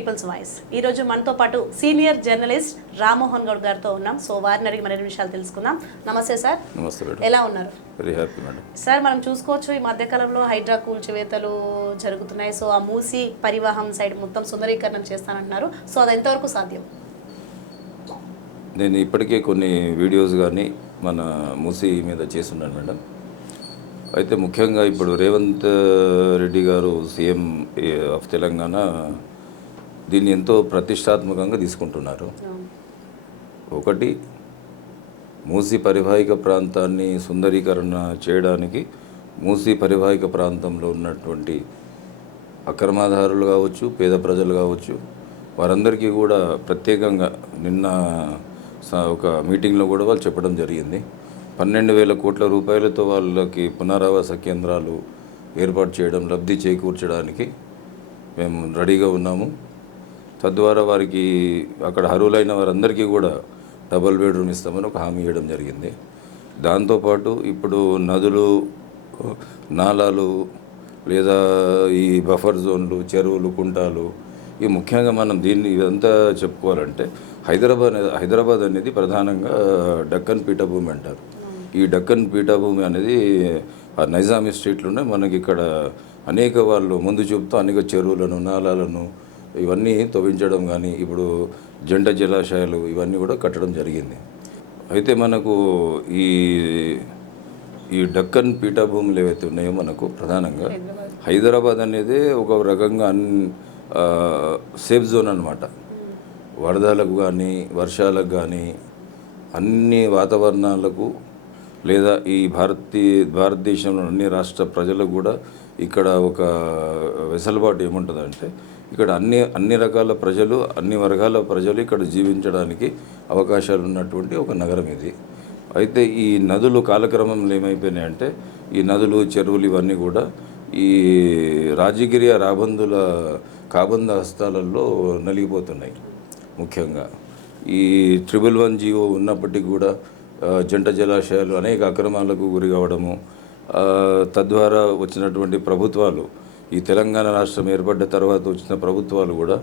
Peoples voice ఈ రోజు మనతో పాటు సీనియర్ జర్నలిస్ట్ రామ్మోహన్ గౌడ్ గారితో ఉన్నాం. సో వారిని అడిగి మరిన్ని విషయాలు తెలుసుకుందాం. నమస్తే సార్. నమస్తే ఎలా ఉన్నారు? Very happy madam. సార్ మనం చూసుకోవచ్చు ఈ మధ్యకాలంలో హైడ్రా కూల్చివేతలు జరుగుతున్నాయి. సో ఆ మూసి పరివాహం సైడ్ మొత్తం సుందరీకరణం చేస్తానంటున్నారు. సో అది ఎంతవరకు సాధ్యం? నేను ఇప్పటికే కొన్ని వీడియోస్ కానీ మన మూసీ మీద చేస్తున్నాను మేడం. అయితే ముఖ్యంగా ఇప్పుడు రేవంత్ రెడ్డి గారు సీఎం ఆఫ్ తెలంగాణ దీన్ని ఎంతో ప్రతిష్టాత్మకంగా తీసుకుంటున్నారు. ఒకటి మూసీ పరివాహిక ప్రాంతాన్ని సుందరీకరణ చేయడానికి మూసీ పరివాహిక ప్రాంతంలో ఉన్నటువంటి అక్రమాధారులు కావచ్చు పేద ప్రజలు కావచ్చు వారందరికీ కూడా ప్రత్యేకంగా నిన్న ఒక మీటింగ్లో కూడా వాళ్ళు చెప్పడం జరిగింది. పన్నెండు వేల కోట్ల రూపాయలతో వాళ్ళకి పునరావాస కేంద్రాలు ఏర్పాటు చేయడం లబ్ధి చేకూర్చడానికి మేము రెడీగా ఉన్నాము. తద్వారా వారికి అక్కడ అర్హులైన వారందరికీ కూడా డబుల్ బెడ్రూమ్ ఇస్తామని ఒక హామీ ఇవ్వడం జరిగింది. దాంతోపాటు ఇప్పుడు నదులు నాలాలు లేదా ఈ బఫర్ జోన్లు చెరువులు కుంటాలు ఈ ముఖ్యంగా మనం దీన్ని ఇదంతా చెప్పుకోవాలంటే హైదరాబాద్ అనేది హైదరాబాద్ అనేది ప్రధానంగా డక్కన్ పీఠభూమి అంటారు. ఈ డక్కన్ పీఠభూమి అనేది ఆ నైజామీ స్ట్రీట్లోనే మనకి ఇక్కడ అనేక వాళ్ళు ముందు చూపుతూ అనేక చెరువులను నాలాలను ఇవన్నీ తవ్వించడం కానీ ఇప్పుడు జంట జలాశయాలు ఇవన్నీ కూడా కట్టడం జరిగింది. అయితే మనకు ఈ ఈ డక్కన్ పీఠభూములు ఏవైతే ఉన్నాయో మనకు ప్రధానంగా హైదరాబాద్. అనేది ఒక రకంగా అన్ సేఫ్ జోన్ అనమాట వరదలకు కానీ వర్షాలకు కానీ అన్ని వాతావరణాలకు లేదా ఈ భారతీయ భారతదేశంలో అన్ని రాష్ట్ర ప్రజలకు కూడా ఇక్కడ ఒక వెసులుబాటు ఏముంటుందంటే ఇక్కడ అన్ని అన్ని రకాల ప్రజలు అన్ని వర్గాల ప్రజలు ఇక్కడ జీవించడానికి అవకాశాలు ఉన్నటువంటి ఒక నగరం ఇది. అయితే ఈ నదులు కాలక్రమంలో ఏమైపోయినాయంటే ఈ నదులు చెరువులు ఇవన్నీ కూడా ఈ రాజగిరి రాబందుల కాబంద హస్తాలలో నలిగిపోతున్నాయి ముఖ్యంగా. ఈ ట్రిపుల్ వన్ జీవో ఉన్నప్పటికీ కూడా జంట జలాశయాలు అనేక అక్రమాలకు గురి కావడము తద్వారా వచ్చినటువంటి ప్రభుత్వాలు ఈ తెలంగాణ రాష్ట్రం ఏర్పడ్డ తర్వాత వచ్చిన ప్రభుత్వాలు కూడా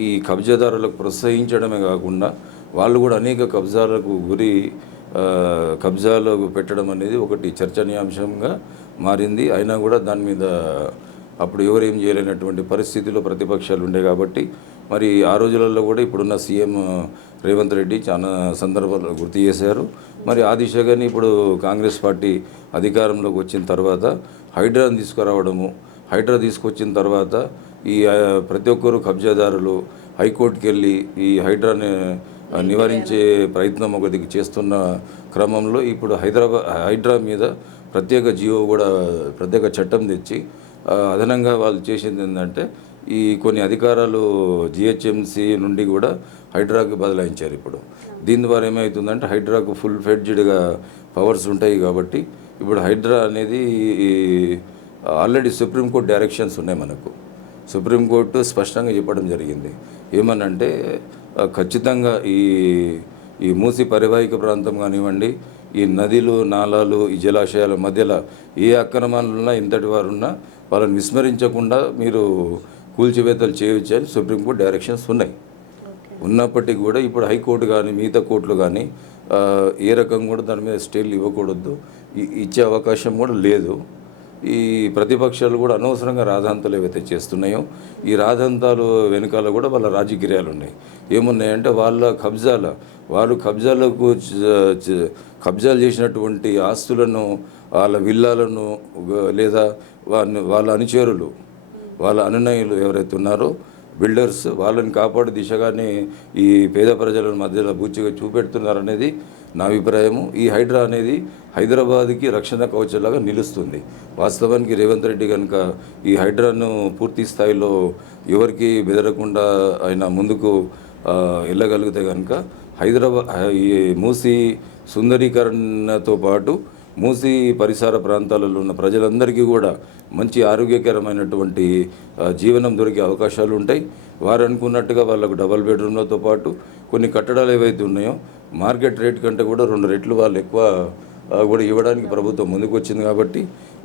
ఈ కబ్జాదారులకు ప్రోత్సహించడమే కాకుండా వాళ్ళు కూడా అనేక కబ్జాలకు గురి ఆ, కబ్జాలకు పెట్టడం అనేది ఒకటి చర్చనీయాంశంగా మారింది. అయినా కూడా దాని మీద అప్పుడు ఎవరేం చేయలేనటువంటి పరిస్థితిలో ప్రతిపక్షాలు ఉండే కాబట్టి మరి ఆ రోజులలో కూడా ఇప్పుడున్న సీఎం రేవంత్ రెడ్డి చాలా సందర్భాల్లో గుర్తు చేశారు. మరి ఆ దిశగానే ఇప్పుడు కాంగ్రెస్ పార్టీ అధికారంలోకి వచ్చిన తర్వాత హైడ్రాను తీసుకురావడము హైడ్రా తీసుకొచ్చిన తర్వాత ఈ ప్రతి ఒక్కరు కబ్జాదారులు హైకోర్టుకి వెళ్ళి ఈ హైడ్రాని నివారించే ప్రయత్నం ఒకటి చేస్తున్న క్రమంలో ఇప్పుడు హైదరాబాద్ హైడ్రా మీద ప్రత్యేక జియో కూడా ప్రత్యేక చట్టం తెచ్చి అదనంగా వాళ్ళు చేసింది ఏంటంటే ఈ కొన్ని అధికారాలు జిహెచ్ఎంసి నుండి కూడా హైడ్రాకి బదలాయించారు ఇప్పుడు. దీని ద్వారా ఏమవుతుందంటే హైడ్రాకు ఫుల్ ఫెడ్జ్డ్గా పవర్స్ ఉంటాయి కాబట్టి ఇప్పుడు హైడ్రా అనేది ఆల్రెడీ సుప్రీంకోర్టు డైరెక్షన్స్ ఉన్నాయి మనకు. సుప్రీంకోర్టు స్పష్టంగా చెప్పడం జరిగింది. ఏమనంటే ఖచ్చితంగా ఈ ఈ మూసి పరివాహిక ప్రాంతం కానివ్వండి ఈ నదులు నాలాలు ఈ జలాశయాల మధ్యలో ఏ అక్రమాలున్నా ఇంతటి వారు ఉన్నా వాళ్ళని విస్మరించకుండా మీరు కూల్చివేతలు చేయవచ్చు అని సుప్రీంకోర్టు డైరెక్షన్స్ ఉన్నాయి. ఉన్నప్పటికీ కూడా ఇప్పుడు హైకోర్టు కానీ మిగతా కోర్టులు కానీ ఏ రకంగా కూడా దాని మీద స్టేలు ఇవ్వకూడదు. ఇచ్చే అవకాశం కూడా లేదు. ఈ ప్రతిపక్షాలు కూడా అనవసరంగా రాధాంతాలు ఏవైతే చేస్తున్నాయో ఈ రాధాంతాలు వెనకాల కూడా వాళ్ళ రాజకీయాలు ఉన్నాయి ఏమున్నాయంటే వాళ్ళ కబ్జాల వాళ్ళు కబ్జాలకు కబ్జాలు చేసినటువంటి ఆస్తులను వాళ్ళ విల్లాలను లేదా వాళ్ళ వాళ్ళ అనుచరులు వాళ్ళ అనునయులు ఎవరైతే ఉన్నారో బిల్డర్స్ వాళ్ళని కాపాడే దిశగానే ఈ పేద ప్రజల మధ్యలో బూచిగా చూపెడుతున్నారనేది నా అభిప్రాయము ఈ హైడ్రా అనేది హైదరాబాద్కి రక్షణ కవచలాగా నిలుస్తుంది. వాస్తవానికి రేవంత్ రెడ్డి కనుక ఈ హైడ్రాను పూర్తి స్థాయిలో ఎవరికి బెదరకుండా ఆయన ముందుకు వెళ్ళగలిగితే కనుక హైదరాబాద్ ఈ మూసి సుందరీకరణతో పాటు మూసి పరిసర ప్రాంతాలలో ఉన్న ప్రజలందరికీ కూడా మంచి ఆరోగ్యకరమైనటువంటి జీవనం దొరికే అవకాశాలు ఉంటాయి. వారు అనుకున్నట్టుగా వాళ్ళకు డబల్ బెడ్రూమ్లతో పాటు కొన్ని కట్టడాలు ఏవైతే ఉన్నాయో మార్కెట్ రేట్ కంటే కూడా రెండు రెట్లు వాళ్ళు ఎక్కువ కూడా ఇవ్వడానికి ప్రభుత్వం ముందుకు వచ్చింది కాబట్టి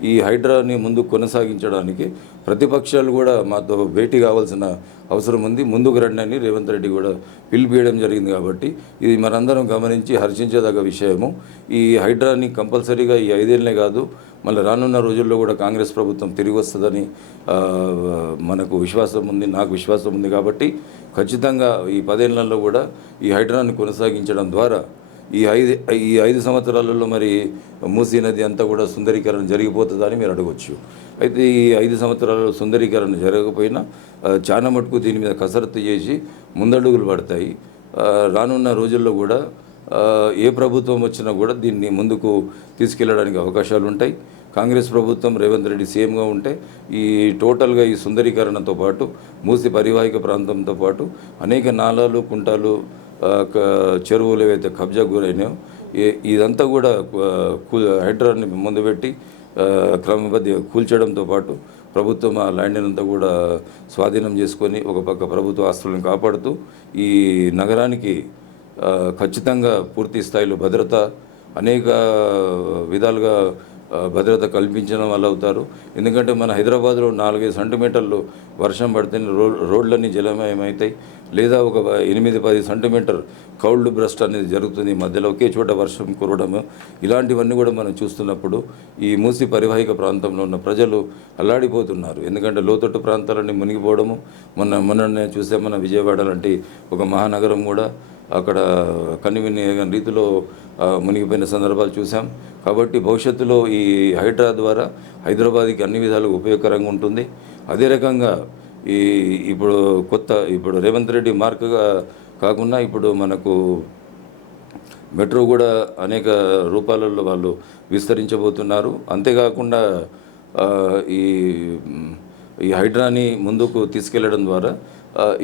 ఈ హైడ్రాని ముందు కొనసాగించడానికి ప్రతిపక్షాలు కూడా మాతో భేటీ కావాల్సిన అవసరం ఉంది. ముందుకు రండి అని రేవంత్ రెడ్డి కూడా పిలిపియడం జరిగింది కాబట్టి ఇది మనందరం గమనించి హర్షించేదగ్గ విషయము. ఈ హైడ్రాని కంపల్సరీగా ఈ ఐదేళ్ళనే కాదు మళ్ళీ రానున్న రోజుల్లో కూడా కాంగ్రెస్ ప్రభుత్వం తిరిగి వస్తుందని మనకు విశ్వాసం ఉంది నాకు విశ్వాసం ఉంది కాబట్టి ఖచ్చితంగా ఈ పదేళ్ళలో కూడా ఈ హైడ్రాన్ని కొనసాగించడం ద్వారా ఈ ఐదు ఈ ఐదు సంవత్సరాలలో మరి మూసీ నది అంతా కూడా సుందరీకరణ జరిగిపోతుందని మీరు అడగవచ్చు అయితే ఈ ఐదు సంవత్సరాలలో సుందరీకరణ జరగకపోయినా చాలా మటుకు దీని మీద కసరత్తు చేసి ముందడుగులు పడతాయి. రానున్న రోజుల్లో కూడా ఏ ప్రభుత్వం వచ్చినా కూడా దీన్ని ముందుకు తీసుకెళ్ళడానికి అవకాశాలు ఉంటాయి కాంగ్రెస్ ప్రభుత్వం రేవంత్ రెడ్డి సీఎంగా ఉంటే ఈ టోటల్గా ఈ సుందరీకరణతో పాటు మూసి పరివాహిక ప్రాంతంతో పాటు అనేక నాలాలు కుంటాలు క- చెరువులు ఏవైతే కబ్జా గురైనాయో ఇదంతా కూడా హైడ్రాన్ని కూ- ముందు పెట్టి ఆ, క్రమబద్ధ కూల్చడంతో పాటు ప్రభుత్వం ఆ ల్యాండ్ అంతా కూడా స్వాధీనం చేసుకొని ఒక పక్క ప్రభుత్వ ఆస్తులను కాపాడుతూ ఈ నగరానికి ఖచ్చితంగా పూర్తి స్థాయిలో భద్రత అనేక విధాలుగా భద్రత కల్పించడం వల్ల అవుతారు. ఎందుకంటే మన హైదరాబాద్లో నాలుగైదు సెంటీమీటర్లు వర్షం పడితే రో రోడ్లన్నీ జలమయమవుతాయి. లేదా ఒక ఎనిమిది పది సెంటీమీటర్ కౌల్డ్ బ్రస్ట్ అనేది జరుగుతుంది. మధ్యలో ఒకే చోట వర్షం కురవడం ఇలాంటివన్నీ కూడా మనం చూస్తున్నప్పుడు ఈ మూసి పరివాహిక ప్రాంతంలో ఉన్న ప్రజలు అల్లాడిపోతున్నారు. ఎందుకంటే లోతట్టు ప్రాంతాలన్నీ మునిగిపోవడము. మొన్న మొన్న చూసే మన విజయవాడ లాంటి ఒక మహానగరం కూడా అక్కడ కనివిని రీతిలో మునిగిపోయిన సందర్భాలు చూసాం కాబట్టి భవిష్యత్తులో ఈ హైడ్రా ద్వారా హైదరాబాద్కి అన్ని విధాలుగా ఉపయోగకరంగా ఉంటుంది. అదే రకంగా ఈ ఇప్పుడు కొత్త ఇప్పుడు రేవంత్ రెడ్డి మార్క్గా కాకుండా ఇప్పుడు మనకు మెట్రో కూడా అనేక రూపాలలో వాళ్ళు విస్తరించబోతున్నారు. అంతేకాకుండా ఈ ఈ హైడ్రాని ముందుకు తీసుకెళ్ళడం ద్వారా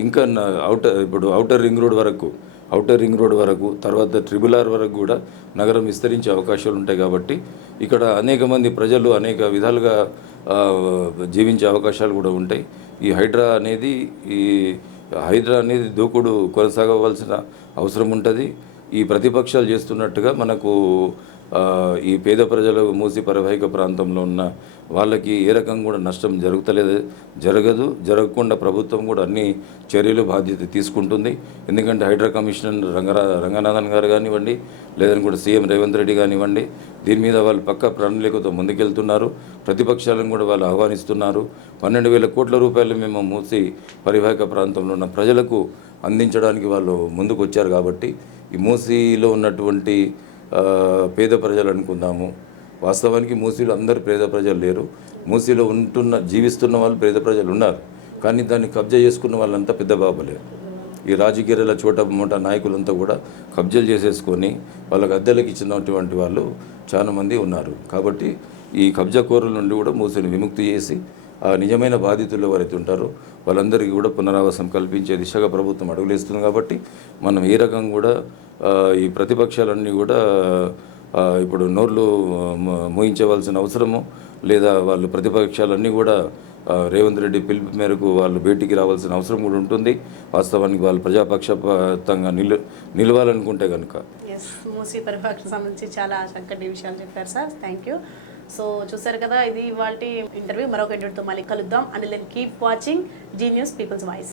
ఇంకా అవుటర్ ఇప్పుడు అవుటర్ రింగ్ రోడ్ వరకు అవుటర్ రింగ్ రోడ్ వరకు తర్వాత ట్రిబుల్ ఆర్ వరకు కూడా నగరం విస్తరించే అవకాశాలు ఉంటాయి కాబట్టి ఇక్కడ అనేక మంది ప్రజలు అనేక విధాలుగా జీవించే అవకాశాలు కూడా ఉంటాయి. ఈ హైడ్రా అనేది ఈ హైడ్రా అనేది దూకుడు కొనసాగవలసిన అవసరం ఉంటుంది. ఈ ప్రతిపక్షాలు చేస్తున్నట్టుగా మనకు ఈ పేద ప్రజలు మూసి పరివాహిక ప్రాంతంలో ఉన్న వాళ్ళకి ఏ రకం కూడా నష్టం జరుగుతలేదు జరగదు జరగకుండా ప్రభుత్వం కూడా అన్ని చర్యలు బాధ్యత తీసుకుంటుంది. ఎందుకంటే హైడ్రా కమిషనర్ రంగరా రంగనాథన్ గారు కానివ్వండి లేదని కూడా సీఎం రేవంత్ రెడ్డి కానివ్వండి దీని మీద వాళ్ళు పక్క ప్రణాళికతో ముందుకెళ్తున్నారు. ప్రతిపక్షాలను కూడా వాళ్ళు ఆహ్వానిస్తున్నారు. పన్నెండు వేల కోట్ల రూపాయలు మేము మూసి పరివాహిక ప్రాంతంలో ఉన్న ప్రజలకు అందించడానికి వాళ్ళు ముందుకు వచ్చారు కాబట్టి ఈ మూసీలో ఉన్నటువంటి పేద ప్రజలు అనుకుందాము. వాస్తవానికి మూసీలో అందరు పేద ప్రజలు లేరు. మూసీలో ఉంటున్న జీవిస్తున్న వాళ్ళు పేద ప్రజలు ఉన్నారు. కానీ దాన్ని కబ్జా చేసుకున్న వాళ్ళంతా పెద్ద బాబులే. ఈ రాజకీయాల చోట మూట నాయకులంతా కూడా కబ్జాలు చేసేసుకొని వాళ్ళకి అద్దెలకు ఇచ్చినటువంటి వాళ్ళు చాలామంది ఉన్నారు. కాబట్టి ఈ కబ్జా కోరుల నుండి కూడా మూసీని విముక్తి చేసి నిజమైన బాధితులు ఎవరైతే ఉంటారో. వాళ్ళందరికీ కూడా పునరావాసం కల్పించే దిశగా ప్రభుత్వం అడుగులేస్తుంది కాబట్టి మనం ఏ రకం కూడా ఈ ప్రతిపక్షాలన్నీ కూడా ఇప్పుడు నోర్లు మోయించవలసిన అవసరము లేదా వాళ్ళు ప్రతిపక్షాలన్నీ కూడా రేవంత్ రెడ్డి పిలుపు మేరకు వాళ్ళు భేటీకి రావాల్సిన అవసరం కూడా ఉంటుంది. వాస్తవానికి వాళ్ళు ప్రజాపక్షపాతంగా నిలు నిలవాలనుకుంటే కనుక మూసీ పరిపాలనకు సంబంధించి చాలా చక్కటి విషయాలు చెప్పారు సార్. థ్యాంక్ యూ సో చూసారు కదా ఇది వాళ్ళ ఇంటర్వ్యూ. మరొక ఇంటర్వ్యూతో మళ్ళీ కలుద్దాం. And లెన్ keep watching Zee news people's voice